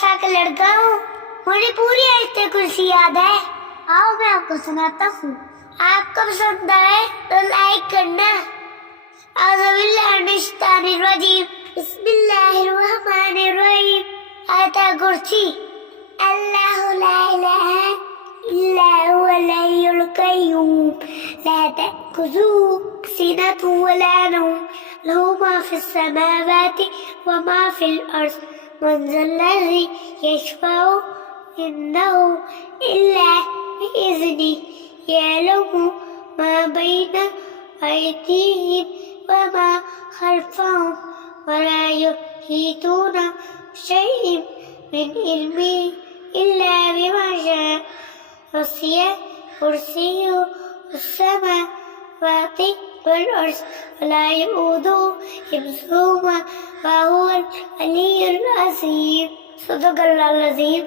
साल का लड़का हूँ, मुझे पूरी आयत कुर्सी याद है। आओ मैं आपको सुनाता हूँ। आपको पसंद आए तो लाइक करना। बिस्मिल्लाहिर्रहमानिर्रहीम। आयत कुर्सी। अल्लाहु ला इलाहा इल्ला हुवल हय्युल क़य्यूम ला तअख़ुज़ुहु सिनतुन वला नौम लहू मा फ़िस समावाति व मा फ़िल अर्ज़ मन ज़ल्लज़ी यशफ़अउ इंदहु इल्ला बिइज़्निही यअलमु मा बैन अयदीहिम व मा ख़ल्फ़हुम वला युहीतूना बिशैइन मिन इल्मिही इल्ला बिमा शाअ वसिअ कुर्सियुहु अस्समावाति वल अर्ज़ वला यऊदुहु हिफ्ज़ुहुमा व हुवल अलिय्युल अज़ीम। सदक़ल्लाहुल अज़ीम।